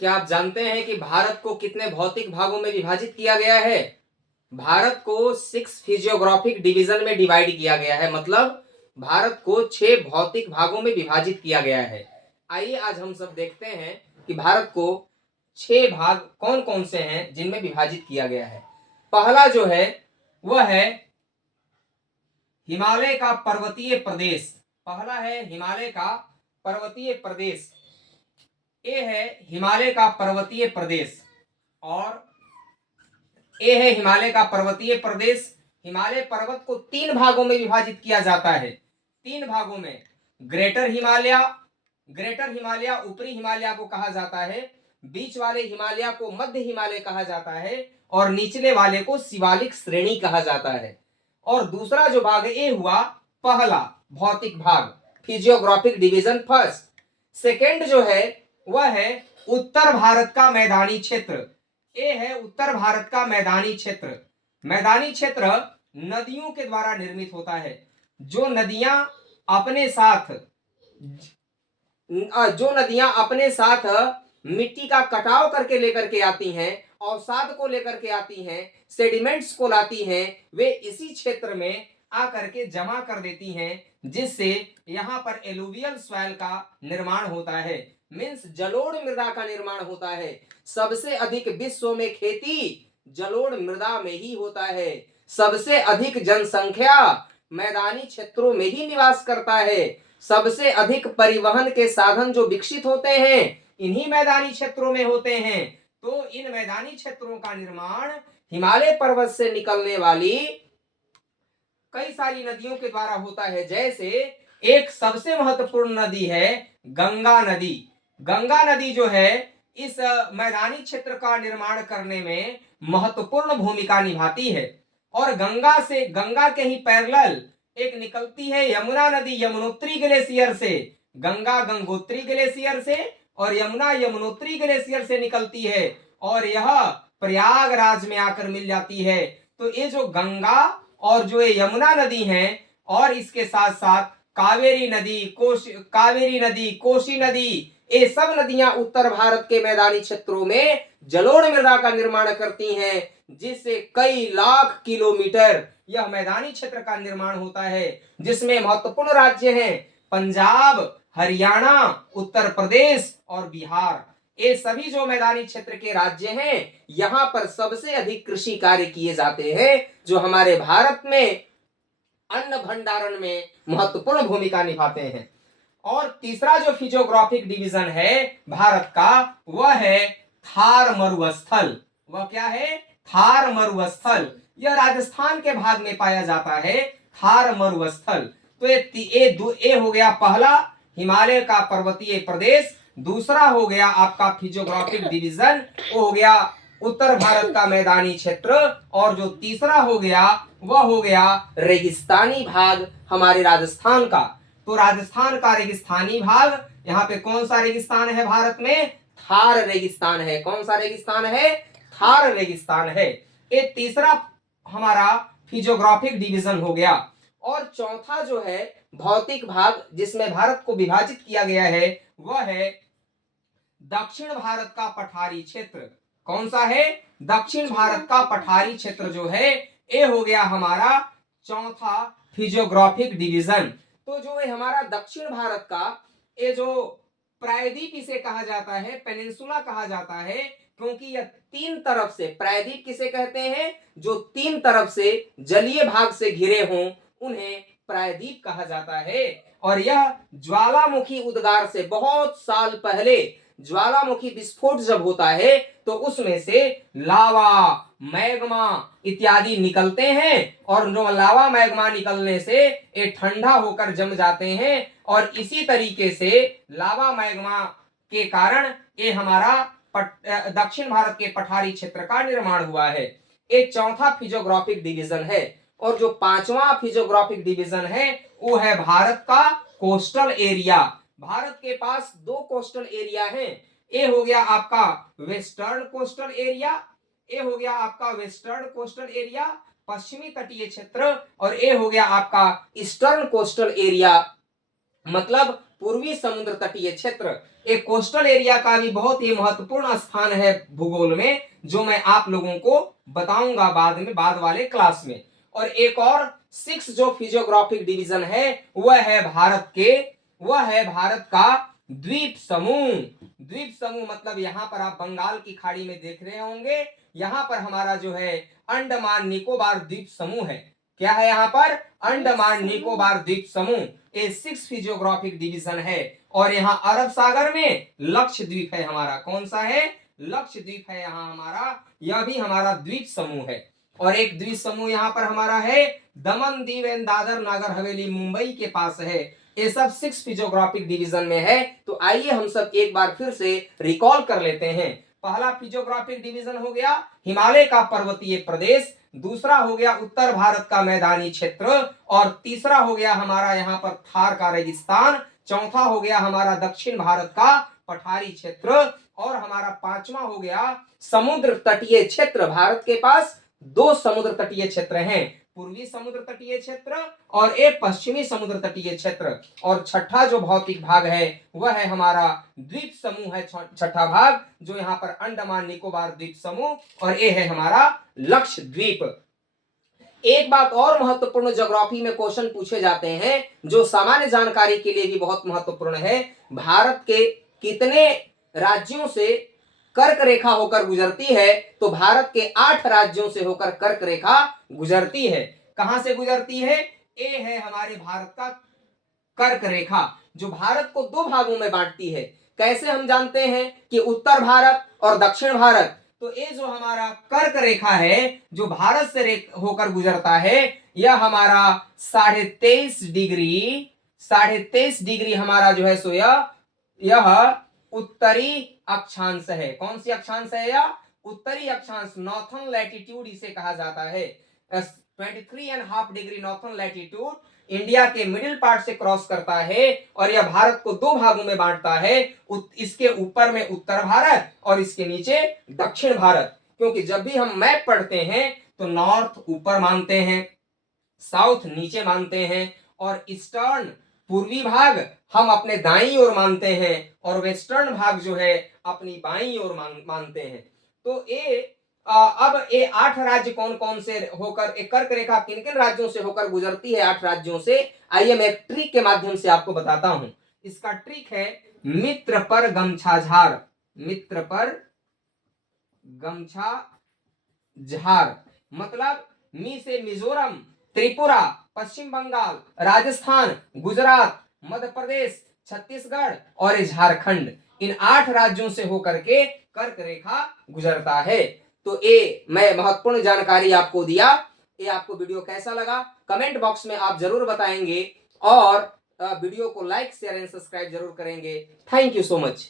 क्या आप जानते हैं कि भारत को कितने भौतिक भागों में विभाजित किया गया है? भारत को 6 फिजियोग्राफिक डिवीजन में डिवाइड किया गया है, मतलब भारत को 6 भौतिक भागों में विभाजित किया गया है। आइए आज हम सब देखते हैं कि भारत को 6 भाग कौन कौन से हैं जिनमें विभाजित किया गया है। पहला जो है वह है हिमालय का पर्वतीय प्रदेश। पहला है हिमालय का पर्वतीय प्रदेश। ये है हिमालय का पर्वतीय प्रदेश और ये है हिमालय का पर्वतीय प्रदेश। हिमालय पर्वत को 3 भागों में विभाजित किया जाता है। 3 भागों में ग्रेटर हिमालय ऊपरी हिमालय को कहा जाता है, बीच वाले हिमालय को मध्य हिमालय कहा जाता है और निचले वाले को शिवालिक श्रेणी कहा जाता है। और दूसरा जो भाग ये हुआ पहला भौतिक भाग, फिजियोग्राफिक डिवीजन फर्स्ट। सेकेंड जो है वह है उत्तर भारत का मैदानी क्षेत्र। ये है उत्तर भारत का मैदानी क्षेत्र। मैदानी क्षेत्र नदियों के द्वारा निर्मित होता है। जो नदियां अपने साथ मिट्टी का कटाव करके लेकर के आती हैं, अवसाद को लेकर के आती हैं, सेडिमेंट्स को लाती हैं, वे इसी क्षेत्र में आकर के जमा कर देती हैं, जिससे यहाँ पर एलुवियल सॉइल का निर्माण होता है, मीन्स जलोढ़ मृदा का निर्माण होता है। सबसे अधिक विश्व में खेती जलोढ़ मृदा में ही होता है। सबसे अधिक जनसंख्या मैदानी क्षेत्रों में ही निवास करता है। सबसे अधिक परिवहन के साधन जो विकसित होते हैं इन्हीं मैदानी क्षेत्रों में होते हैं। तो इन मैदानी क्षेत्रों का निर्माण हिमालय पर्वत से निकलने वाली कई सारी नदियों के द्वारा होता है। जैसे एक सबसे महत्वपूर्ण नदी है गंगा नदी। गंगा नदी जो है इस मैदानी क्षेत्र का निर्माण करने में महत्वपूर्ण भूमिका निभाती है। और गंगा के ही पैरेलल एक निकलती है यमुना नदी, यमुनोत्री ग्लेशियर से। गंगा गंगोत्री ग्लेशियर से और यमुना यमुनोत्री ग्लेशियर से निकलती है और यह प्रयागराज में आकर मिल जाती है। तो ये जो गंगा और जो ये यमुना नदी हैं और इसके साथ साथ कावेरी नदी, कोसी नदी, ये सब नदियां उत्तर भारत के मैदानी क्षेत्रों में जलोढ़ मृदा का निर्माण करती हैं, जिससे कई लाख किलोमीटर यह मैदानी क्षेत्र का निर्माण होता है। जिसमें महत्वपूर्ण राज्य हैं पंजाब, हरियाणा, उत्तर प्रदेश और बिहार। ये सभी जो मैदानी क्षेत्र के राज्य हैं यहाँ पर सबसे अधिक कृषि कार्य किए जाते हैं, जो हमारे भारत में अन्न भंडारण में महत्वपूर्ण भूमिका निभाते हैं। और तीसरा जो फिजियोग्राफिक डिवीजन है भारत का वह है थार मरुस्थल। वह क्या है? थार मरुस्थल। यह राजस्थान के भाग में पाया जाता है, थार मरुस्थल। तो ये हो गया पहला हिमालय का पर्वतीय प्रदेश। दूसरा हो गया आपका फिजियोग्राफिक डिवीजन, वो हो गया उत्तर भारत का मैदानी क्षेत्र। और जो तीसरा हो गया वह हो गया रेगिस्तानी भाग हमारे राजस्थान का। तो राजस्थान का रेगिस्तानी भाग, यहाँ पे कौन सा रेगिस्तान है भारत में? थार रेगिस्तान है। कौन सा रेगिस्तान है? थार रेगिस्तान है। ये तीसरा हमारा फिजियोग्राफिक डिवीजन हो गया। और चौथा जो है भौतिक भाग जिसमें भारत को विभाजित किया गया है वह है दक्षिण भारत का पठारी क्षेत्र। कौन सा है? दक्षिण भारत का पठारी क्षेत्र जो है ये हो गया हमारा चौथा फिजियोग्राफिक डिवीजन। तो जो है हमारा दक्षिण भारत का ये जो प्रायद्वीप इसे कहा जाता है, पेनिनसुला कहा जाता है, क्योंकि यह 3 तरफ से, प्रायद्वीप किसे कहते हैं? जो 3 तरफ से जलीय भाग से घिरे हों उन्हें प्रायद्वीप कहा जाता है। और यह ज्वालामुखी उद्गार से बहुत साल पहले ज्वालामुखी विस्फोट जब होता है तो उसमें से लावा, मैग्मा इत्यादि निकलते हैं और जो लावा मैग्मा निकलने से ये ठंडा होकर जम जाते हैं और इसी तरीके से लावा मैग्मा के कारण ये हमारा दक्षिण भारत के पठारी क्षेत्र का निर्माण हुआ है। ये चौथा फिजियोग्राफिक डिवीजन है। और जो पांचवा फिजियोग्राफिक डिवीजन है वो है भारत का कोस्टल एरिया। भारत के पास 2 कोस्टल एरिया हैं। ये हो गया आपका वेस्टर्न कोस्टल एरिया, ये हो गया आपका वेस्टर्न कोस्टल एरिया पश्चिमी तटीय क्षेत्र, और ये हो गया आपका ईस्टर्न कोस्टल एरिया मतलब पूर्वी समुद्र तटीय क्षेत्र। एक कोस्टल एरिया का भी बहुत ही महत्वपूर्ण स्थान है भूगोल में, जो मैं आप लोगों को बताऊंगा बाद वाले क्लास में। और एक और 6 जो फिजियोग्राफिक डिवीजन है वह है भारत का द्वीप समूह। द्वीप समूह मतलब यहाँ पर आप बंगाल की खाड़ी में देख रहे होंगे, यहाँ पर हमारा जो है अंडमान निकोबार द्वीप समूह है। क्या है यहाँ पर? अंडमान निकोबार द्वीप समूह। ये 6 फिजियोग्राफिक डिवीजन है। और यहाँ अरब सागर में लक्षद्वीप है हमारा। कौन सा है? लक्षद्वीप है यहाँ हमारा। यह भी हमारा द्वीप समूह है। और एक द्वीप समूह यहाँ पर हमारा है दमन दीव एंड दादर नागर हवेली, मुंबई के पास है। ये सब 6 फिजियोग्राफिक डिवीजन में है। तो आइए हम सब एक बार फिर से रिकॉल कर लेते हैं। पहला फिजियोग्राफिक डिवीजन हो गया हिमालय का पर्वतीय प्रदेश, दूसरा हो गया उत्तर भारत का मैदानी क्षेत्र, और तीसरा हो गया हमारा यहाँ पर थार का रेगिस्तान, चौथा हो गया हमारा दक्षिण भारत का पठारी क्षेत्र, और हमारा पांचवा हो गया समुद्र तटीय क्षेत्र। भारत के पास 2 समुद्र तटीय क्षेत्र हैं, पूर्वी समुद्र तटीय क्षेत्र और एक पश्चिमी समुद्र तटीय क्षेत्र। और छठा जो भौतिक भाग है वह है हमारा द्वीप समूह है, छठा भाग, जो यहाँ पर अंडमान निकोबार द्वीप समूह, और ये है हमारा लक्षद्वीप। एक बात और महत्वपूर्ण, ज्योग्राफी में क्वेश्चन पूछे जाते हैं जो सामान्य जानकारी के लिए भी बहुत महत्वपूर्ण है। भारत के कितने राज्यों से कर्क रेखा होकर गुजरती है? तो भारत के 8 राज्यों से होकर कर्क रेखा गुजरती है। कहां से गुजरती है? ये है हमारे भारत का कर्क रेखा, जो भारत को 2 भागों में बांटती है। कैसे हम जानते हैं कि उत्तर भारत और दक्षिण भारत? तो ये जो हमारा कर्क रेखा है जो भारत से होकर गुजरता है, यह हमारा 23.5 डिग्री हमारा जो है सो यह उत्तरी अक्षांश है। कौन सी अक्षांश है? यह उत्तरी अक्षांश, नॉर्थर्न लैटिट्यूड इसे कहा जाता है। 23.5 डिग्री नॉर्थर्न लैटिट्यूड इंडिया के मिडिल पार्ट से क्रॉस करता है, और यह भारत को 2 भागों में बांटता है। इसके ऊपर में उत्तर भारत और इसके नीचे दक्षिण भारत। क्योंकि जब भी हम मैप पढ़ते हैं तो नॉर्थ ऊपर मानते हैं, साउथ नीचे मानते हैं, और ईस्टर्न पूर्वी भाग हम अपने दाईं ओर मानते हैं, और वेस्टर्न भाग जो है अपनी बाईं ओर मानते हैं। तो अब ये 8 राज्य कौन कौन से होकर, एक कर्क रेखा किन किन राज्यों से होकर गुजरती है? 8 राज्यों से। आइए मैं एक ट्रिक के माध्यम से आपको बताता हूं। इसका ट्रिक है मित्र पर गमछा झार। मित्र पर गमछा झार मतलब मी से मिजोरम, त्रिपुरा, पश्चिम बंगाल, राजस्थान, गुजरात, मध्य प्रदेश, छत्तीसगढ़ और झारखंड, इन 8 राज्यों से होकर के कर्क रेखा गुजरता है। तो ये मैं महत्वपूर्ण जानकारी आपको दिया। ये आपको वीडियो कैसा लगा कमेंट बॉक्स में आप जरूर बताएंगे, और वीडियो को लाइक शेयर एंड सब्सक्राइब जरूर करेंगे। Thank you so much.